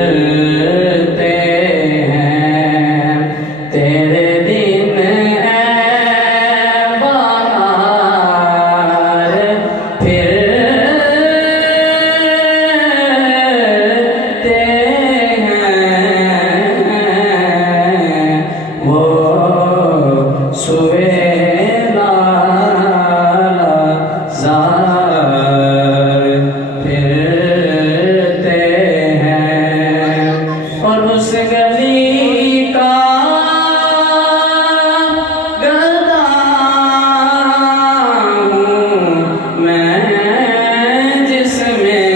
फिरते हैं तेरे दिन बहार फिरते हैं वो सुवेला ज़ार फिरते हैं और उस गली का गदा हूँ मैं जिसमें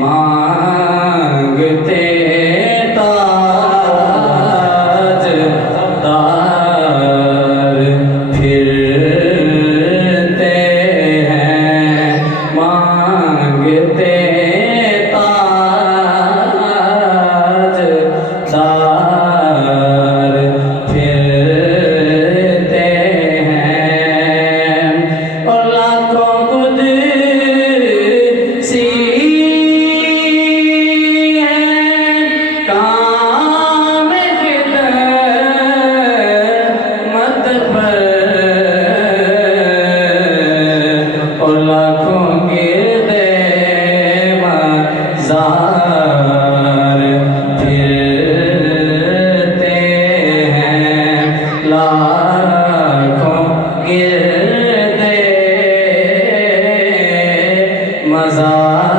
मांगते ताजदार फिरते हैं मांगते ताजदार फिरते हैं और लाखों कुदसी काम खिदमत पर और लाखों गिरदे मज़ार फिरते हैं लाखों गिरदे मज़ार